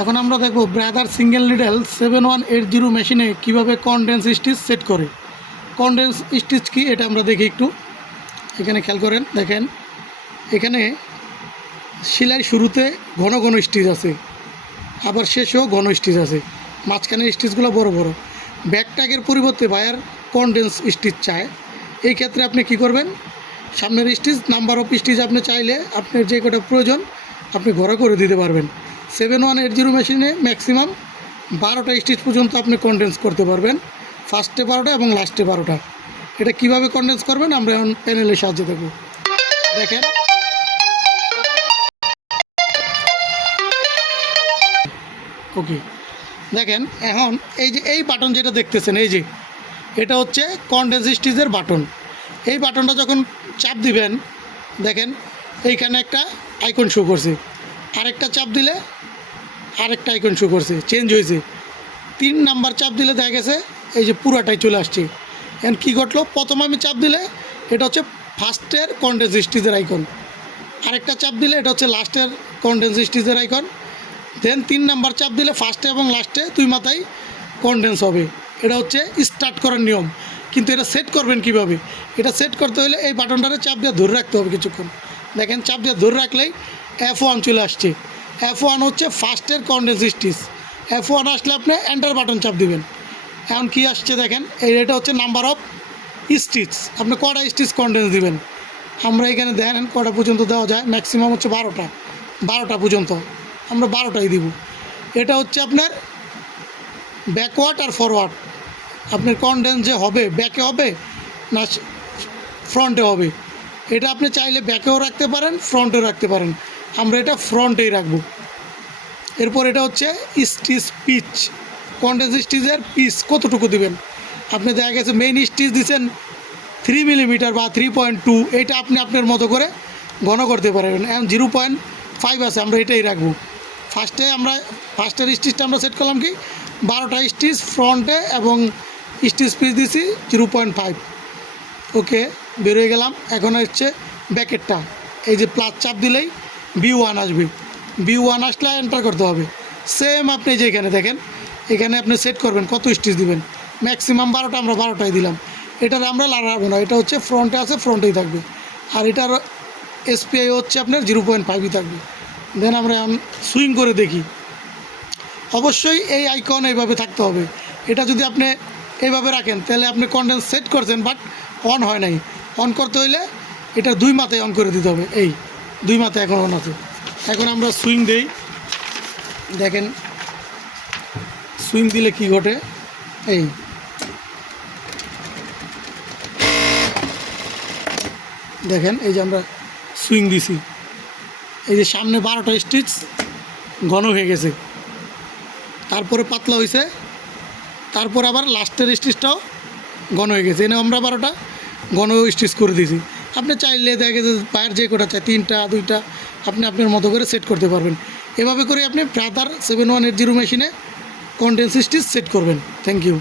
এখন আমরা দেখব brother single needle seven one eight zero মেশিনে কীভাবে কনডেন্স স্টিচ সেট করে। কনডেন্স স্টিচ কি এটা আমরা দেখি একটু। এখানে খেয়াল করেন, দেখেন। এখানে সেলাই শুরুতে ঘন ঘন স্টিচ আছে, আবার শেষেও ঘন স্টিচ আছে। মাঝখানের স্টিচগুলো বড় বড়। ব্যাকট্যাগের পরিবর্তে বায়ার কনডেন্স স্টিচ চায়। এই ক্ষেত্রে আপনি কি করবেন? সামনের স্টিচ, নাম্বার অফ স্টিচ আপনি চাইলে আপনার যে কটা প্রয়োজন আপনি ঘরে করে দিতে পারবেন। সেভেন ওয়ান এইট জিরো মেশিনে ম্যাক্সিমাম বারোটা স্টিচ পর্যন্ত আপনি কনডেন্স করতে পারবেন। ফার্স্টে বারোটা এবং লাস্টে বারোটা। এটা কীভাবে কনডেন্স করবেন? আমরা এখন প্যানেলের সাহায্যে দেখব। দেখেন। ওকে দেখেন, এখন এই যে, এই বাটন যেটা দেখতেছেন, এই যে, এটা হচ্ছে কনডেন্স স্টিচের বাটন এই বাটনটা যখন চাপ দিবেন, দেখেন, এইখানে একটা আইকন শো করছে। আরেকটা চাপ দিলে আরেকটা আইকন শো করছে চেঞ্জ হয়েছে। তিন নাম্বার চাপ দিলে দেখা গেছে, এই যে পুরাটাই চলে আসছে। এখন কী ঘটলো? প্রথম আমি চাপ দিলে, এটা হচ্ছে ফার্স্টের কনডেন্স স্টিচের আইকন আরেকটা চাপ দিলে, এটা হচ্ছে লাস্টের কনডেন্স স্টিচের আইকন দেন তিন নাম্বার চাপ দিলে ফার্স্টে এবং লাস্টে দুই মাথায় কনডেন্স হবে। এটা হচ্ছে স্টার্ট করার নিয়ম। কিন্তু এটা সেট করবেন কীভাবে? এটা সেট করতে হলে এই বাটনটারে চাপ দিয়ে ধরে রাখতে হবে কিছুক্ষণ। দেখেন, চাপ দিয়ে ধরে রাখলেই এফ ওয়ান চলে আসছে। এফ ওয়ান হচ্ছে ফার্স্টের কনডেন্স স্টিচ এফ ওয়ান আসলে আপনি এন্টার বাটন চাপ দিবেন। এখন কি আসছে দেখেন, এই এটা হচ্ছে নাম্বার অফ স্টিচ আপনি কটা স্টিচ কনডেন্স দিবেন? আমরা এখানে দেখেন কটা পর্যন্ত দেওয়া যায় ম্যাক্সিমাম হচ্ছে বারোটা। বারোটা পর্যন্ত। আমরা বারোটাই দিব। এটা হচ্ছে আপনার ব্যাকওয়ার্ড আর ফরওয়ার্ড আপনার কনডেন্স যে হবে ব্যাকে হবে না ফ্রন্টে হবে? এটা আপনি চাইলে ব্যাকেও রাখতে পারেন ফ্রন্টেও রাখতে পারেন। আমরা এটা ফ্রন্টেই রাখব। এরপর এটা হচ্ছে স্টিচ পিচ। কন্ডেন্স স্টিচের পিচ কতটুকু দিবেন? আপনি দেখা গেছে মেইন স্টিচ দিচ্ছেন থ্রি মিলিমিটার বা থ্রি পয়েন্ট টু এটা আপনি আপনার মতো করে ঘন করতে পারবেন এখন জিরো পয়েন্ট ফাইভ আছে, আমরা এটাই রাখব। ফার্স্টে আমরা ফার্স্টের স্টিচটা আমরা সেট করলাম কি? বারোটা স্টিচ ফ্রন্টে এবং স্টিচ পিস দিছি জিরো পয়েন্ট ফাইভ ওকে বেরোয় গেলাম। এখন হচ্ছে ব্যাকেটটা। এই যে প্লাস চাপ দিলেই বি ওয়ান আসবে। বি ওয়ান আসলে এন্টার করতে হবে। সেম আপনি যে এখানে দেখেন, এখানে আপনি সেট করবেন, কত স্টিচ দিবেন? ম্যাক্সিমাম বারোটা আমরা বারোটাই দিলাম। এটার আমরা লাগাবো না, এটা হচ্ছে ফ্রন্টে আছে ফ্রন্টেই থাকবে। আর এটার এসপিআই হচ্ছে আপনার জিরো পয়েন্ট ফাইভই থাকবে। দেন আমরা সুইং করে দেখি। অবশ্যই এই আইকন এইভাবে থাকতে হবে। এটা যদি আপনি এইভাবে রাখেন, তাহলে আপনি কন্ডেন্স সেট করছেন বাট অন হয় নাই। অন করতে হইলে এটা দুই মাথায় অন করে দিতে হবে। এই। দুই মাথায় এখন অন আছে। এখন আমরা সুইং দেই। দেখেন, সুইং দিলে কি ঘটে? এই। দেখেন, এই যে আমরা সুইং দিছি। এই যে সামনে বারোটা স্টিচ ঘন হয়ে গেছে। তারপরে পাতলা হয়েছে তারপর আবার লাস্টের স্টিচটাও ঘন হয়ে গেছে। এনে আমরা বারোটা ঘন স্টিচ করে দিয়েছি আপনি চাইলে দেখা গেছে পায়ের যে কোটা চাই তিনটা, দুইটা, আপনি আপনার মতো করে সেট করতে পারবেন। এভাবে করে আপনি brother seven one eight zero মেশিনে কন্ডেন্স স্টিচ সেট করবেন। Thank you